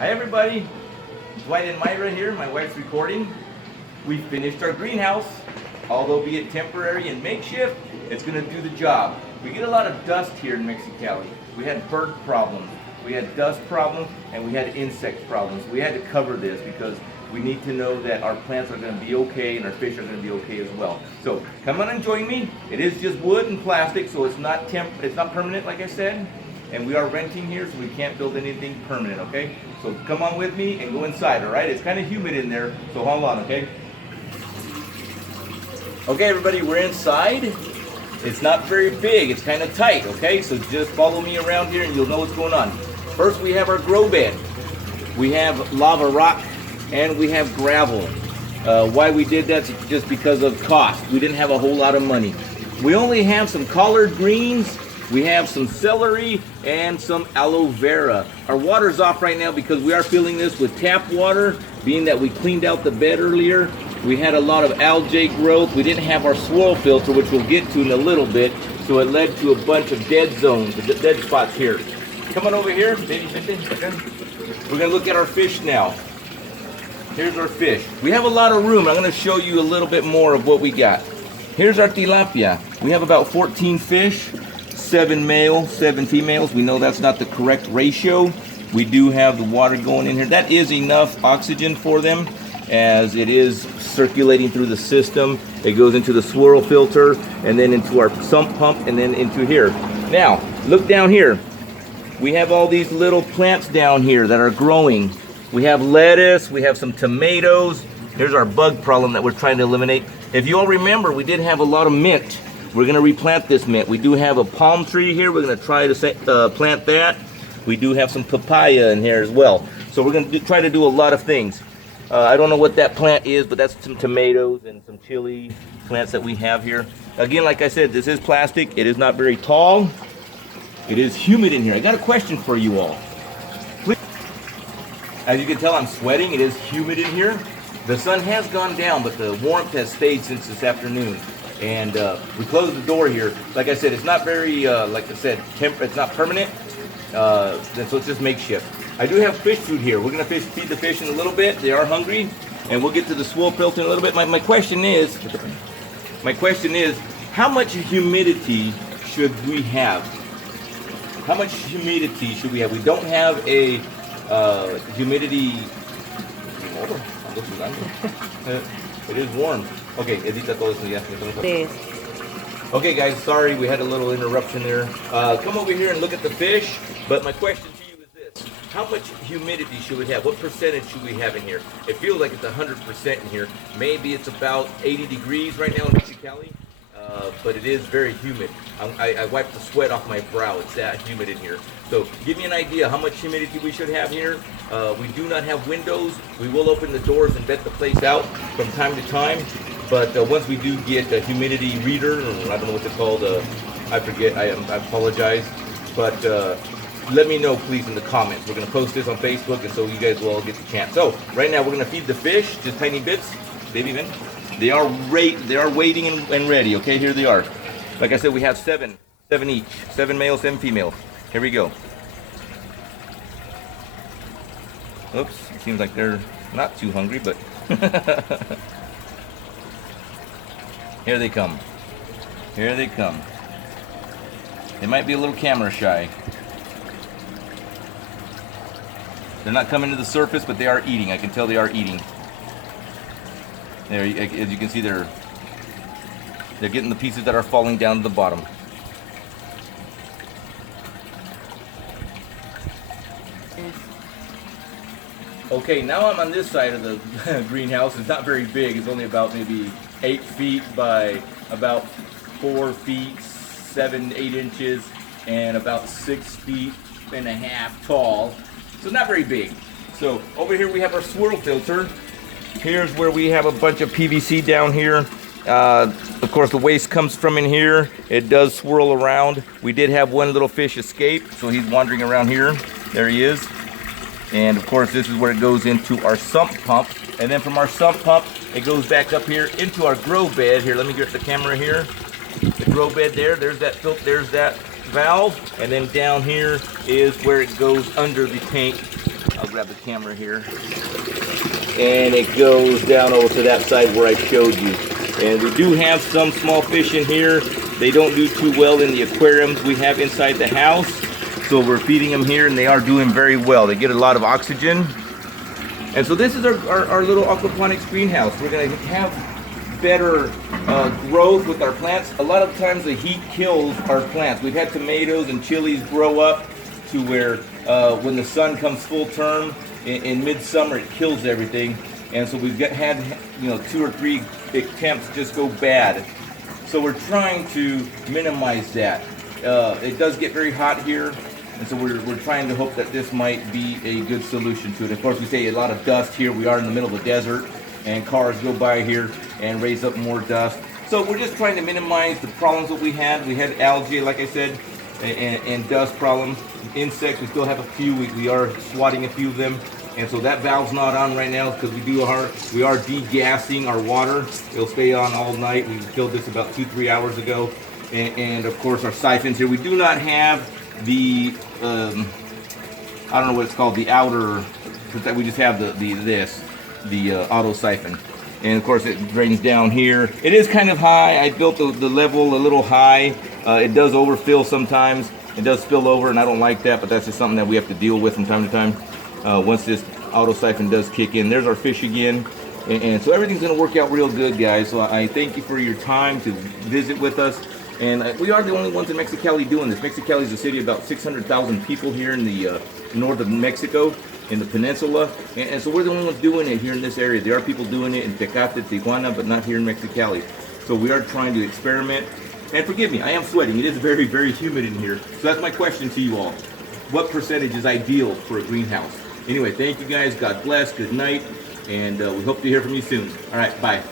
Hi everybody, Dwight and Myra here, my wife's recording. We finished our greenhouse. Although be it temporary and makeshift, it's going to do the job. We get a lot of dust here in Mexicali. We had bird problems, we had dust problems, and we had insect problems. We had to cover this because we need to know that our plants are going to be okay and our fish are going to be okay as well. So come on and join me. It is just wood and plastic, so it's not permanent like I said. And we are renting here, so we can't build anything permanent, okay? So come on with me and go inside, all right? It's kind of humid in there, so hold on, okay? Okay, everybody, we're inside. It's not very big, it's kind of tight, okay? So just follow me around here and you'll know what's going on. First, we have our grow bed. We have lava rock and we have gravel. Why we did that's just because of cost. We didn't have a whole lot of money. We only have some collard greens. We have some celery and some aloe vera. Our water's off right now because we are filling this with tap water, being that we cleaned out the bed earlier. We had a lot of algae growth. We didn't have our swirl filter, which we'll get to in a little bit, so it led to a bunch of dead zones, dead spots here. Come on over here, baby. We're gonna look at our fish now. Here's our fish. We have a lot of room. I'm gonna show you a little bit more of what we got. Here's our tilapia. We have about 14 fish. 7 male, 7 females. We know that's not the correct ratio. We do have the water going in here. That is enough oxygen for them as it is circulating through the system. It goes into the swirl filter and then into our sump pump and then into here. Now, look down here. We have all these little plants down here that are growing. We have lettuce, we have some tomatoes. Here's our bug problem that we're trying to eliminate. If you all remember, we did have a lot of mint. We're going to replant this mint. We do have a palm tree here. We're going to try to plant that. We do have some papaya in here as well. So we're going to try to do a lot of things. I don't know what that plant is, but that's some tomatoes and some chili plants that we have here. Again, like I said, this is plastic. It is not very tall. It is humid in here. I got a question for you all. Please. As you can tell, I'm sweating. It is humid in here. The sun has gone down, but the warmth has stayed since this afternoon. And we closed the door here. Like I said, it's not very, like I said, it's not permanent. So it's just makeshift. I do have fish food here. We're gonna feed the fish in a little bit. They are hungry, and we'll get to the swirl filter in a little bit. My question is, how much humidity should we have? How much humidity should we have? We don't have a humidity. It is warm. Okay, edita todo eso ya. Okay guys, sorry we had a little interruption there. Come over here and look at the fish. But my question to you is this. How much humidity should we have? What percentage should we have in here? It feels like it's 100% in here. Maybe it's about 80 degrees right now in Mexicali. But it is very humid. I wiped the sweat off my brow. It's that humid in here. So give me an idea how much humidity we should have here. We do not have windows. We will open the doors and vet the place out from time to time. But once we do get a humidity reader, or I don't know what it's called, I forget, I apologize. But let me know please in the comments. We're going to post this on Facebook and so you guys will all get the chance. So right now we're going to feed the fish, just tiny bits. Baby men. They are waiting and ready. Okay, here they are. Like I said, we have seven each. 7 males, 7 females. Here we go. Oops, it seems like they're not too hungry, but here they come. Here they come. They might be a little camera shy. They're not coming to the surface, but they are eating. I can tell they are eating. There, as you can see, they're getting the pieces that are falling down to the bottom. Okay, now I'm on this side of the greenhouse. It's not very big. It's only about maybe 8 feet by about 4 feet, 8 inches, and about 6 feet and a half tall. So not very big. So over here we have our swirl filter. Here's where we have a bunch of PVC down here. Of course, the waste comes from in here. It does swirl around. We did have one little fish escape, so he's wandering around here. There he is. And of course, this is where it goes into our sump pump. And then from our sump pump, it goes back up here into our grow bed. Here, let me get the camera here. The grow bed there. There's that valve. And then down here is where it goes under the tank I'll grab the camera here. And it goes down over to that side where I showed you. And we do have some small fish in here. They don't do too well in the aquariums we have inside the house. So we're feeding them here and they are doing very well. They get a lot of oxygen. And so this is our little aquaponics greenhouse. We're going to have better growth with our plants. A lot of times the heat kills our plants. We've had tomatoes and chilies grow up to where when the sun comes full term in midsummer, it kills everything. And so we've had 2 or 3 attempts just go bad. So we're trying to minimize that. It does get very hot here. And so we're trying to hope that this might be a good solution to it. Of course, we say a lot of dust here. We are in the middle of a desert, and cars go by here and raise up more dust. So we're just trying to minimize the problems that we had. We had algae, like I said, and dust problems. Insects, we still have a few. We are swatting a few of them. And so that valve's not on right now because we are degassing our water. It'll stay on all night. We filled this about 2-3 hours ago. And of course, our siphons here. We do not have the I don't know what it's called, the outer. We just have the auto siphon, and of course it drains down here. It is kind of high. I built the level a little high. It does overfill sometimes. It does spill over, and I don't like that. But that's just something that we have to deal with from time to time. Once this auto siphon does kick in, there's our fish again, and so everything's going to work out real good, guys. So I thank you for your time to visit with us. And we are the only ones in Mexicali doing this. Mexicali is a city of about 600,000 people here in the north of Mexico, in the peninsula. And so we're the only ones doing it here in this area. There are people doing it in Tecate, Tijuana, but not here in Mexicali. So we are trying to experiment. And forgive me, I am sweating. It is very, very humid in here. So that's my question to you all. What percentage is ideal for a greenhouse? Anyway, thank you guys. God bless. Good night. And we hope to hear from you soon. All right, bye.